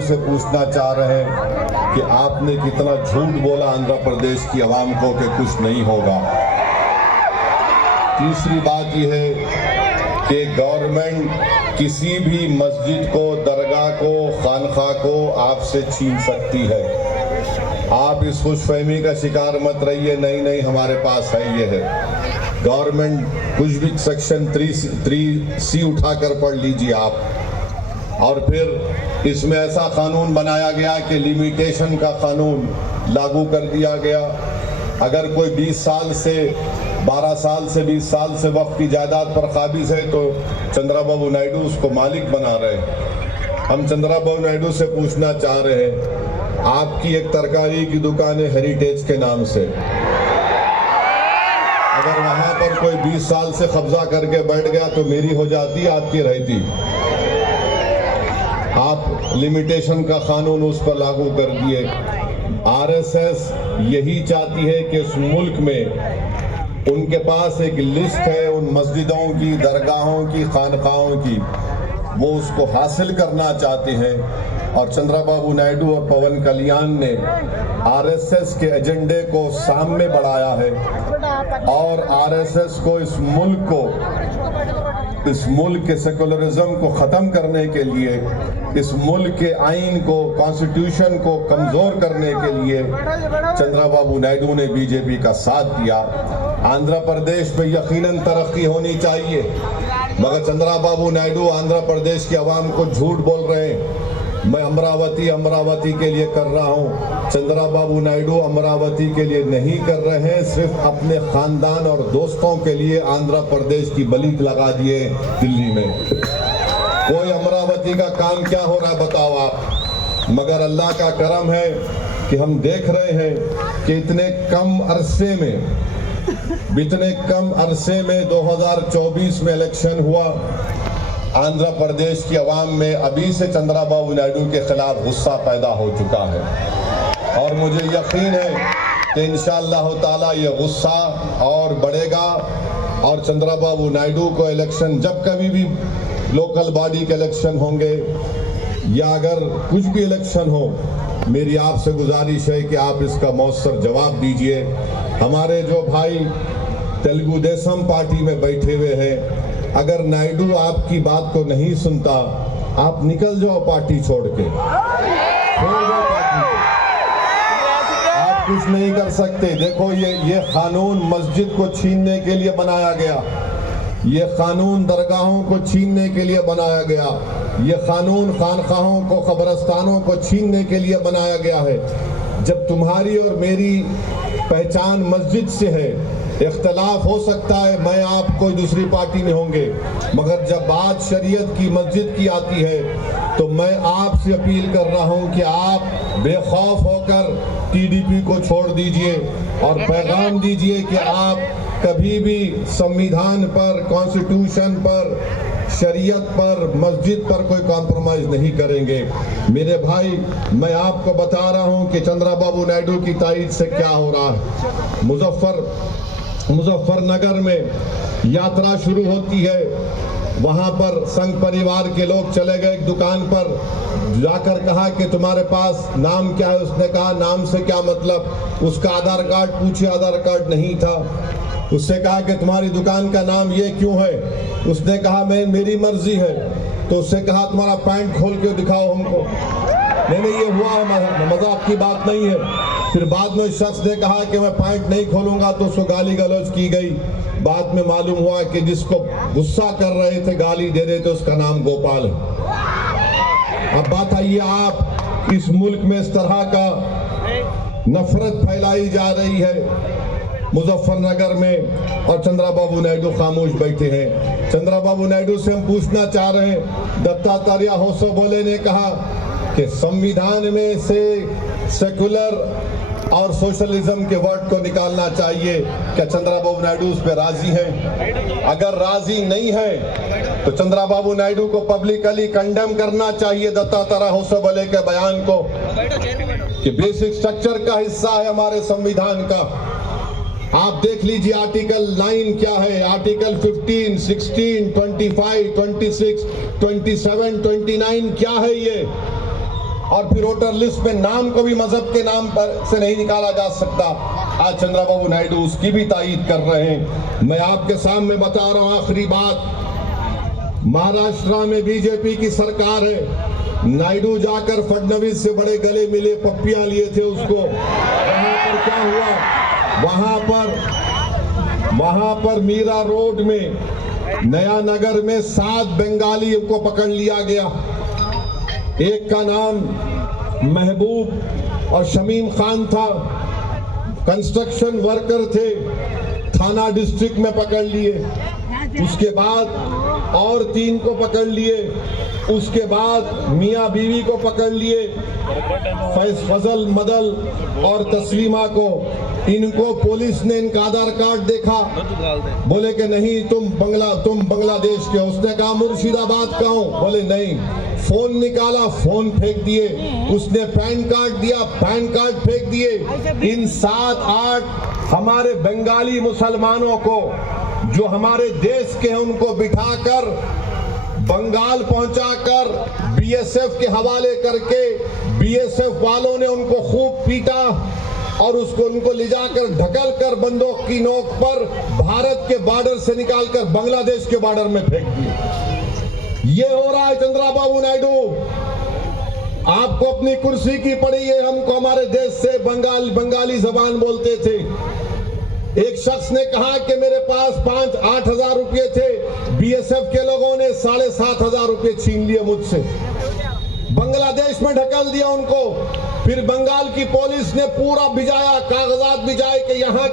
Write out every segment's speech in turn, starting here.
नायडू से पूछना चाह रहे हैं कि आपने कितना झूठ बोला आंध्र प्रदेश की आवाम को कि कुछ नहीं होगा। तीसरी बात यह है कि गवर्नमेंट किसी भी मस्जिद को, दरगाह को, खानखा को आपसे छीन सकती है। आप इस खुशफहमी का शिकार मत रहिए, नहीं नहीं हमारे पास है, ये है। गवर्नमेंट कुछ भी सेक्शन 3C उठाकर पढ़ लीजिए आप। और फिर इसमें ऐसा कानून बनाया गया कि लिमिटेशन का कानून लागू कर दिया गया। अगर कोई 20 साल से 12 साल से 20 साल से वक्त की जायदाद पर काबिज है तो चंद्रबाबू नायडू उसको मालिक बना रहे हैं। हम चंद्रबाबू नायडू से पूछना चाह रहे हैं, आपकी एक तरकारी की दुकान है हेरिटेज के नाम से, अगर वहां पर कोई 20 साल से कब्जा करके बैठ गया तो मेरी हो जाती, आपकी रहती। आप लिमिटेशन का कानून उस पर लागू कर दिए। आरएसएस यही चाहती है कि उस मुल्क में उनके पास एक लिस्ट है उन मस्जिदों की, दरगाहों की, खानकाहों की, वो उसको हासिल करना चाहते हैं। और चंद्रबाबू नायडू और पवन कल्याण ने आरएसएस के एजेंडे को सामने बढ़ाया है और आरएसएस को इस मुल्क के सेकुलरिज्म को ख़त्म करने के लिए, इस मुल्क के आइन को, कॉन्स्टिट्यूशन को कमज़ोर करने के लिए चंद्रबाबू नायडू ने बीजेपी का साथ दिया। आंध्र प्रदेश में यकीनन तरक्की होनी चाहिए, मगर चंद्रबाबू नायडू आंध्र प्रदेश की आवाम को झूठ बोल रहे हैं। मैं अमरावती के लिए कर रहा हूँ, चंद्रबाबू नायडू अमरावती के लिए नहीं कर रहे हैं, सिर्फ अपने खानदान और दोस्तों के लिए आंध्र प्रदेश की बलि लगा दिए दिल्ली में। कोई अमरावती का काम क्या हो रहा है बताओ आप। मगर अल्लाह का करम है कि हम देख रहे हैं कि इतने कम अरसे में 2024 में इलेक्शन हुआ। आंध्र प्रदेश की आवाम में अभी से चंद्रबाबू नायडू के खिलाफ गुस्सा पैदा हो चुका है और मुझे यकीन है कि इंशाअल्लाह ताला ये गुस्सा और बढ़ेगा और चंद्रबाबू नायडू को इलेक्शन, जब कभी भी लोकल बॉडी के इलेक्शन होंगे या अगर कुछ भी इलेक्शन हो, मेरी आपसे गुजारिश है कि आप इसका मौसर जवाब दीजिए। हमारे जो भाई तेलुगु देशम पार्टी में बैठे हुए हैं, अगर नायडू आपकी बात को नहीं सुनता, आप निकल जाओ पार्टी छोड़ के, छोड़ दो पार्टी को। आप कुछ नहीं कर सकते। देखो ये कानून मस्जिद को छीनने के लिए बनाया गया, ये कानून दरगाहों को छीनने के लिए बनाया गया, ये कानून खानकाहों को, कब्रस्तानों को छीनने के लिए बनाया गया है। जब तुम्हारी और मेरी पहचान मस्जिद से है, इख्तलाफ हो सकता है, मैं आप कोई दूसरी पार्टी में होंगे, मगर जब बात शरीयत की, मस्जिद की आती है तो मैं आपसे अपील कर रहा हूं कि आप बेखौफ होकर टीडीपी को छोड़ दीजिए और पैगाम दीजिए कि आप कभी भी संविधान पर, कॉन्स्टिट्यूशन पर, शरीयत पर, मस्जिद पर कोई कॉम्प्रोमाइज नहीं करेंगे। मेरे भाई, मैं आपको बता रहा हूं कि चंद्रबाबू नायडू की तायीद से क्या हो रहा है। मुजफ्फरनगर में यात्रा शुरू होती है, वहां पर संघ परिवार के लोग चले गए एक दुकान पर, जाकर कहा कि तुम्हारे पास नाम क्या है। उसने कहा नाम से क्या मतलब, उसका आधार कार्ड पूछे, आधार कार्ड नहीं था। उससे कहा कि तुम्हारी दुकान का नाम ये क्यों है। उसने कहा मेरी मर्जी है। तो उससे कहा तुम्हारा पैंट खोल के दिखाओ हमको। नहीं ये हुआ, मजाक की बात नहीं है। फिर बाद में शख्स ने कहा कि मैं पैंट नहीं खोलूंगा, तो उसको गाली गलौज की गई। बाद में मालूम हुआ कि जिसको गुस्सा कर रहे थे, गाली दे रहे थे, उसका नाम गोपाल है। अब बात आइए, आप इस मुल्क में इस तरह का नफरत फैलाई जा रही है मुजफ्फरनगर में, और चंद्रबाबू नायडू खामोश बैठे हैं। चंद्रबाबू नायडू से हम पूछना चाह रहे हैं, दत्तात्रेय होसबोले ने कहा कि संविधान में से सेकुलर और सोशलिज्म के वर्ड को निकालना चाहिए। क्या चंद्रबाबू नायडू उस पर राजी हैं? अगर राजी नहीं है तो चंद्रबाबू नायडू को पब्लिकली कंडेम करना चाहिए दत्तात्रेय होसबोले के बयान को, कि बेसिक स्ट्रक्चर का हिस्सा है हमारे संविधान का। आप देख लीजिए आर्टिकल 9 क्या है, आर्टिकल 15, 16, 25, 26, 27, 29 क्या है ये। और फिर वोटर लिस्ट में नाम को भी मजहब के नाम पर से नहीं निकाला जा सकता। आज चंद्रबाबू नायडू उसकी भी तायीद कर रहे हैं। मैं आपके सामने बता रहा हूं आखिरी बात, महाराष्ट्र में बीजेपी की सरकार है। नायडू जाकर फडणवीस से बड़े गले मिले, पप्पियां लिए थे उसको। वहां पर क्या हुआ? वहां पर मीरा रोड में, नया नगर में 7 बंगाली को पकड़ लिया गया। एक का नाम महबूब और शमीम खान था, कंस्ट्रक्शन वर्कर थे, थाना डिस्ट्रिक्ट में पकड़ लिए। उसके बाद और 3 को पकड़ लिए। उसके बाद मियां बीवी को पकड़ लिए, फजल, मदल और तस्लीमा को। इनको पुलिस ने इनका आधार कार्ड देखा, बोले कि नहीं तुम बांग्लादेश के हो। उसने कहा मुर्शिदाबाद का हूं, बोले नहीं। फोन निकाला, फोन फेंक दिए। उसने पैन कार्ड दिया, पैन कार्ड फेंक दिए। इन 7-8 हमारे बंगाली मुसलमानों को जो हमारे देश के हैं उनको बिठाकर बंगाल पहुंचाकर बीएसएफ के हवाले करके बीएसएफ वालों ने उनको खूब पीटा और उनको ले जाकर ढकल कर बंदूक की नोक पर भारत के बॉर्डर से निकालकर बांग्लादेश के बॉर्डर में फेंक दिए। ये हो रहा है चंद्रबाबू नायडू। आपको अपनी कुर्सी की पड़ी है, हमको हमारे देश से बंगाली जबान बोलते थे। एक शख्स ने कहा कि मेरे पास 5-8 हजार रुपये थे, बीएसएफ के लोगों ने 7,500 रुपये छीन लिए मुझसे, बांग्लादेश में ढकल दिया उनको। फिर बंगाल की पुलिस ने पूरा भिजाया, कागजात भिजाए कि यहाँ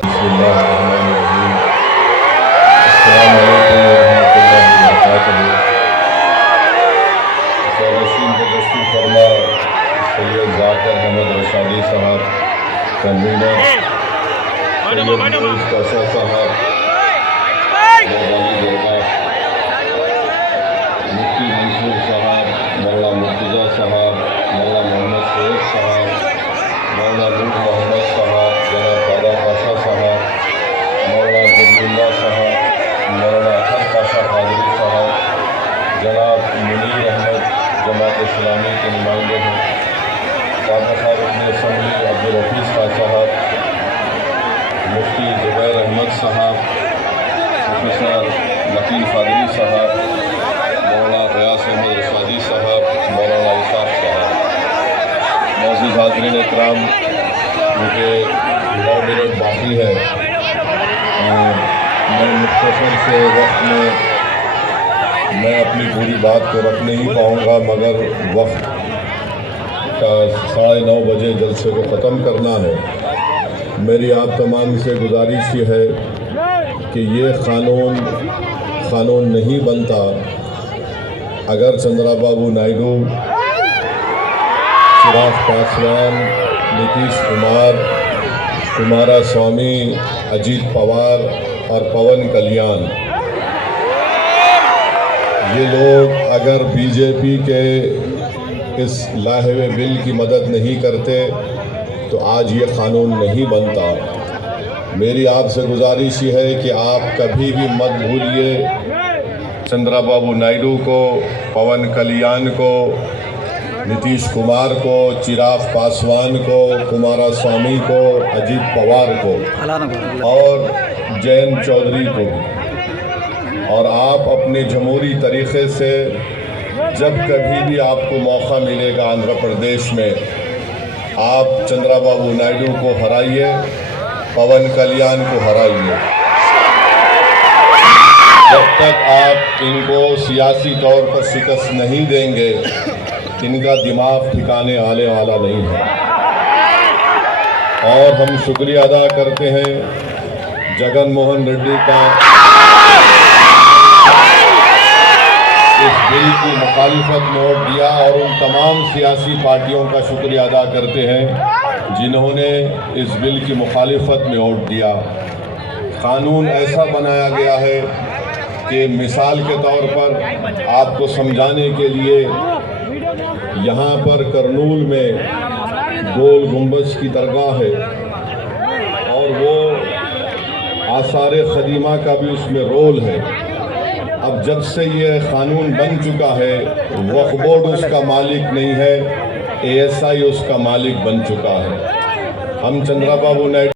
रशादी साहब, कन्वीनर साहब, मुफ्ती मंसूर साहब, मौलाना मुर्तजा साहब, मौलाना मोहम्मद सैयद साहब, मौलाना नूर मोहम्मद साहब, जनाब दादा पाशा साहब, मौलाना जबीरुल्लाह साहब, मौलाना अहमद पाशा कादरी साहब, जनाब मुनीर अहमद जमात इस्लामी के नुमाइंदे हैं, साबिक़ा रुकन असम्बली अब्दुल हफीज़ खान साहब, मुफ्ती ज़ुबैर अहमद साहब, प्रोफेसर लकील फादरी साहब, मौलाना गयास अहमद रशादी साहब, मौलाना इसाफ साहब, मौजूद हाज़रीन इकराम, मुझे 9 मिनट बाकी है। मैं मुख्तसर से वक्त में मैं अपनी पूरी बात को रख नहीं पाऊँगा, मगर वक्त का 9:30 बजे जलसे को ख़त्म करना है। मेरी आप तमाम से गुजारिश ये है कि ये क़ानून नहीं बनता अगर चंद्रबाबू नायडू, चिराग पासवान, नीतीश कुमार, कुमारस्वामी, अजीत पवार और पवन कल्याण ये लोग अगर बीजेपी के इस लाहे बिल की मदद नहीं करते तो आज ये क़ानून नहीं बनता। मेरी आपसे गुजारिश ये है कि आप कभी भी मत भूलिए चंद्रबाबू नायडू को, पवन कल्याण को, नीतीश कुमार को, चिराग पासवान को, कुमारस्वामी को, अजीत पवार को और जयंत चौधरी को भी। और आप अपने जमहूरी तरीक़े से जब कभी भी आपको मौका मिलेगा आंध्र प्रदेश में, आप चंद्रबाबू नायडू को हराइए, पवन कल्याण को हराइए। जब तक आप इनको सियासी तौर पर शिकस्त नहीं देंगे, इनका दिमाग ठिकाने आने वाला नहीं है। और हम शुक्रिया अदा करते हैं जगन मोहन रेड्डी का इस बिल की मुखालिफत में वोट दिया, और उन तमाम सियासी पार्टियों का शुक्रिया अदा करते हैं जिन्होंने इस बिल की मुखालिफत में वोट दिया। कानून ऐसा बनाया गया है कि मिसाल के तौर पर आपको समझाने के लिए यहाँ पर करनूल में गोल गुंबज की दरगाह है और वो आसार ख़दीमा का भी उसमें रोल है। अब जब से ये कानून बन चुका है, वक्फ बोर्ड उसका मालिक नहीं है, ASI उसका मालिक बन चुका है। हम चंद्रबाबू नायडू